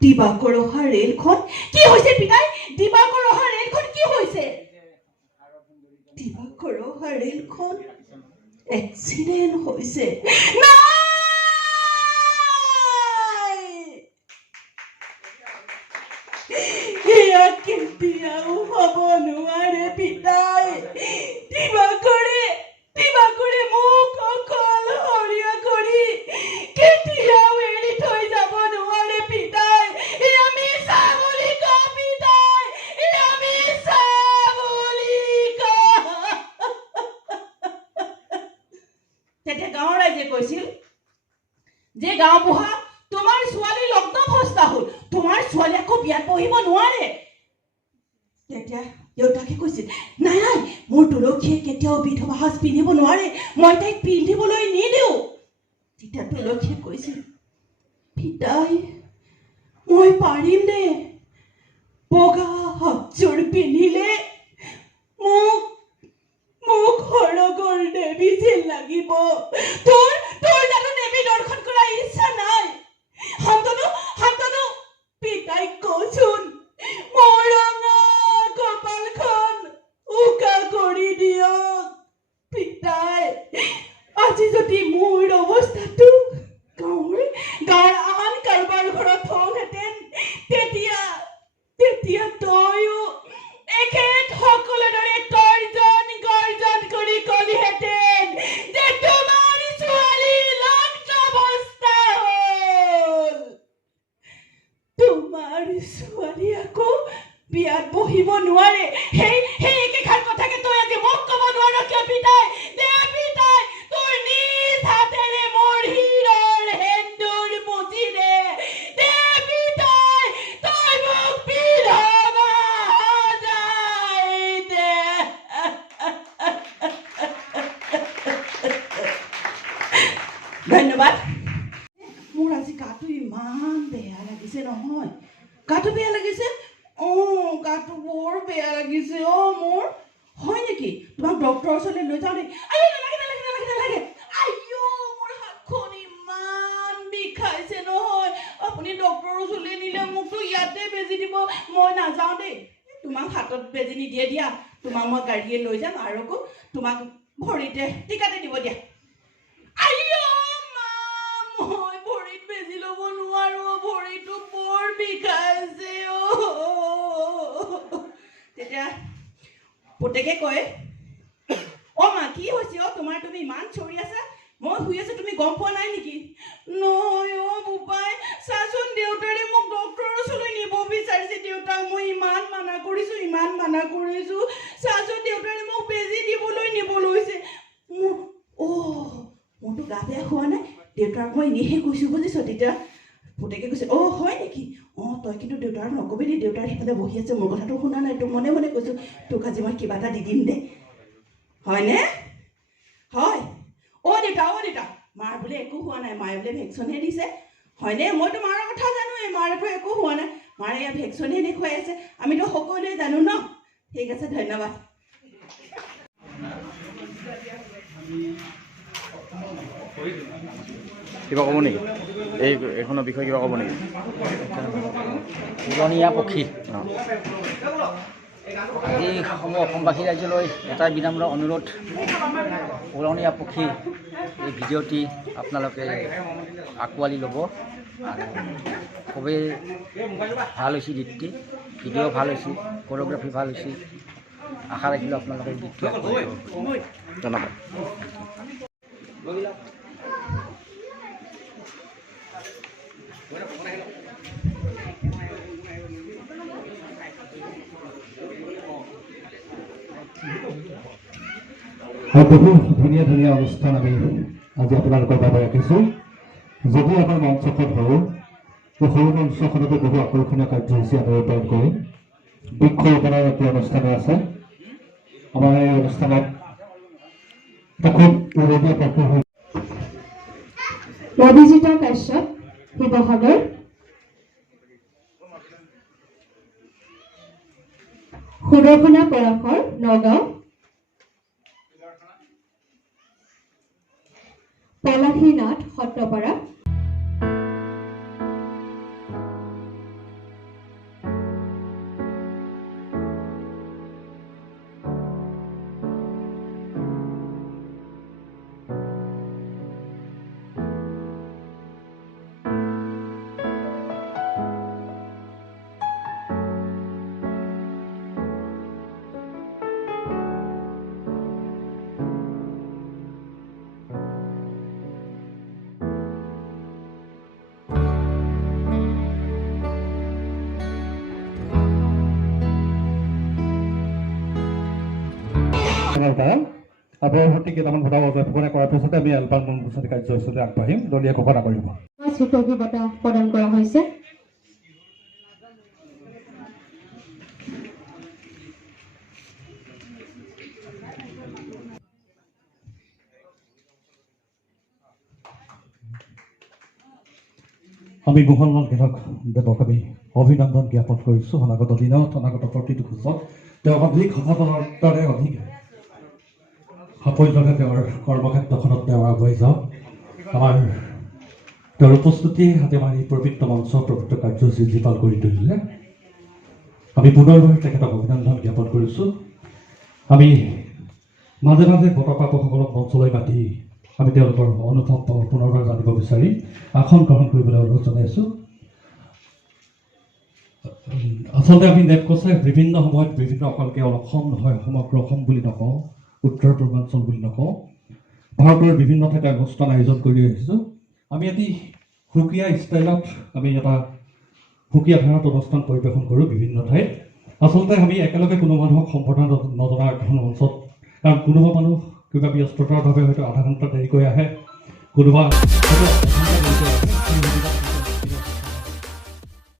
দিবাকৰ অহা ৰেলখন কি হৈছে পিতাই? দিবাকৰ অহা ৰেলখন কি হৈছে? দিবাকৰ অহা ৰেলখন এক্সিডেণ্ট হৈছে। এয়া কেতিয়াও হ'ব নোৱাৰে পিতাই। দিবাকৰে মোক অকলশৰীয়া কৰি কেতিয়াও এৰি থৈ যাব নোৱাৰে পিতাই। এয়া মিছা বুলি কওঁ পিতাই, এয়া মিছা বুলি কওঁ। তেতিয়া গাঁৱৰ ৰাইজে কৈছিল যে গাঁওবুঢ়া, তোমাৰ ছোৱালী লগ্নভ্ৰষ্টা হ'ল, তোমাৰ ছোৱালী আকৌ বিয়াত বহিব নোৱাৰে। তেতিয়া দেউতাকে কৈছিল, নাই নাই, মোৰ তুলসীয়ে কেতিয়াও বিধৱা সাজ পিন্ধিব নোৱাৰে, মই তাইক পিন্ধিবলৈ নিদিওঁ। তেতিয়া তুলসীয়ে কৈছিল, পিতাই মই পাৰিম দে, বগা সাজযোৰ পিন্ধিলে মোক সৰগৰ দেৱী যেন লাগিব। তোৰ জানো দেৱী দৰ্শন কৰা ইচ্ছা নাই? শান্তনু পিতাইক কচোন, মোৰ ৰঙা কপালখন উকা কৰি দিয়ক। পিতাই, আজি যদি মোৰ অৱস্থাটো গাঁৱৰ আন কাৰোবাৰ ঘৰত হওঁহেঁতেন, তেতিয়া তইও এখেত সকলৰ দৰে তৰ্জন গৰ্জন কৰি কলিহেঁতেন যে তোমাৰ ছোৱালী লগ্নভ্ৰষ্টা হ'ল। তোমাৰ ছোৱালী আকৌ বিয়াত বহিব নোৱাৰে, সেই একেষাৰ কথাকে তই আজি মোক ক'ব নোৱাৰ কিয় পিতাই? দে পিতাই, তোৰ নিজ হাতেৰে মোৰ হীৰৰ সেন্দুৰ মুচি দে। দে পিতাই, তই মোক বিধৱা সজাই দে। ধন্যবাদ। মোৰ আজি গাটো ইমান বেয়া লাগিছে নহয়। গাটো বেয়া লাগিছে? গাটো বৰ বেয়া লাগিছে মোৰ। হয় নেকি? তোমাক ডক্টৰৰ ওচৰলৈ লৈ যাওঁ দেই। নালাগে। মোৰ হাতখন ইমান বিষাইছে নহয়। আপুনি ডক্টৰৰ ওচৰলৈ নিলে মোকতো ইয়াতে বেজি দিব, মই নাযাওঁ দেই। তোমাক হাতত বেজি নিদিয়ে দিয়া, তোমাক মই গাড়ীয়ে লৈ যাম আৰু তোমাক ভৰিতে টিকাতে দিব দিয়া। মই ভৰিত বেজি ল'ব নোৱাৰো, ভৰিটো বৰ বিষাইছে। তেতিয়া পুতেকে কয়, মা কি হৈছে? তুমি ইমান চিঞৰি আছা, মই শুই আছো, তুমি গম পোৱা নাই নেকি? নহয় বোপাই, চাচোন দেউতাৰে মোক ডক্টৰৰ ওচৰলৈ নিব বিচাৰিছে। দেউতাক মই ইমান মানা কৰিছো। চাচোন দেউতাৰে মোক বেজি দিবলৈ নিব লৈছে। মোৰতো গা বেয়া হোৱা নাই, দেউতাক মই এনেহে কৈছো বুজিছ। তেতিয়া পুতেকে কৈছে, হয় নেকি? তই কিন্তু দেউতাক নকবি দেই, দেউতাৰ সিফালে বহি আছে, মোৰ কথাটো শুনা নাই, তোক মনে মনে কৈছো, তোক আজি মই কিবা এটা দি দিম দে। হয়নে? হয়। দেউতা, মাৰ বোলে একো হোৱা নাই, মায়ে বোলে ভেকচিনহে দিছে। হয়নে? মইতো মাৰ কথা জানোৱেই, মাৰতো একো হোৱা নাই, মাৰে ইয়াত ভেকচিনহে দেখুৱাই আছে, আমিতো সকলোৱে জানো ন। ঠিক আছে, ধন্যবাদ। কিবা ক'ব নেকি? এইখনৰ বিষয়ে কিবা ক'ব নেকি? উৰণীয়া পক্ষী আজি অসমবাসী ৰাইজলৈ এটাই বিনম্ৰ অনুৰোধ, উৰণীয়া পক্ষী এই ভিডিঅ'টি আপোনালোকে আঁকোৱালি ল'ব। আৰু খুবেই ভাল হৈছে গীতটি, ভিডিঅ' ভাল হৈছে, কোৰিঅ'গ্ৰাফি ভাল হৈছে। আশা ৰাখিলোঁ আপোনালোকে গীতটো আঁকোৱালি ল'ব। ধন্যবাদ। বহু ধুনীয়া অনুষ্ঠান আমি আজি আপোনালোকৰ বাবে ৰাখিছোঁ। যদি আমাৰ মঞ্চখন সৰু মঞ্চখনতো বহু আকৰ্ষণীয় কাৰ্যসূচী আমি ৰূপায়ণ কৰিম। বৃক্ষৰোপণৰ এটি অনুষ্ঠানো আছে। আমাৰ এই অনুষ্ঠানত খুব উৰণীয়া পক্ষী অভিজিত কাশ্যপ, শিৱসাগৰ। সুদৰ্শনা পৰাশৰ, নগাঁও। পলাশীনাথ, সত্ৰপাৰা। ফালৰ পৰা পৰৱৰ্তী কেইটামান ঘটনা ঘোষণা কৰাৰ পিছতে আমি এলবাম উন্মোচনী কাৰ্যসূচীলৈ আগবাঢ়িম। দলীয় ঘোষণা কৰিব। স্বীকৃতি বঁটা প্ৰদান কৰা হৈছে। আমি মোহনলাল গেহলক দেৱক আমি অভিনন্দন জ্ঞাপন কৰিছোঁ। অনাগত দিনত অনাগত প্ৰতিটো খোজত তেওঁ অধিক সফলতাৰে অধিক সাফল্যৰে তেওঁৰ কৰ্মক্ষেত্ৰখনত তেওঁ আগুৱাই যাওক। আমাৰ তেওঁৰ উপস্থিতি হাতে মাৰি পবিত্ৰ মঞ্চ পবিত্ৰ কাৰ্যসূচী জীপাল কৰি তুলিলে আমি পুনৰবাৰ তেখেতক অভিনন্দন জ্ঞাপন কৰিছোঁ। আমি মাজে মাজে বঁটাপ্ৰাপকসকলক মঞ্চলৈ মাতি আমি তেওঁলোকৰ অনুভৱ পুনৰবাৰ জানিব বিচাৰি আসন গ্ৰহণ কৰিবলৈ অনুৰোধ জনাইছোঁ। আচলতে আমি নেবকছে বিভিন্ন সময়ত বিভিন্ন অকল কেৱল অসম নহয়, সমগ্ৰ অসম বুলি নকওঁ, উত্তৰ পূৰ্বাঞ্চল বুলি নকওঁ, ভাৰতৰ বিভিন্ন ঠাইত অনুষ্ঠান আয়োজন কৰি আহিছোঁ। আমি এটি সুকীয়া ষ্টাইলত আমি এটা সুকীয়া ধাৰণাত অনুষ্ঠান পৰিৱেশন কৰোঁ বিভিন্ন ঠাইত। আচলতে আমি একেলগে কোনো মানুহক সম্বৰ্ধনা নজনা এখন মঞ্চত, কাৰণ কোনোবা মানুহ কিবা ব্যস্ততাৰ বাবে হয়তো আধা ঘণ্টা দেৰিকৈ আহে, কোনোবা হয়তো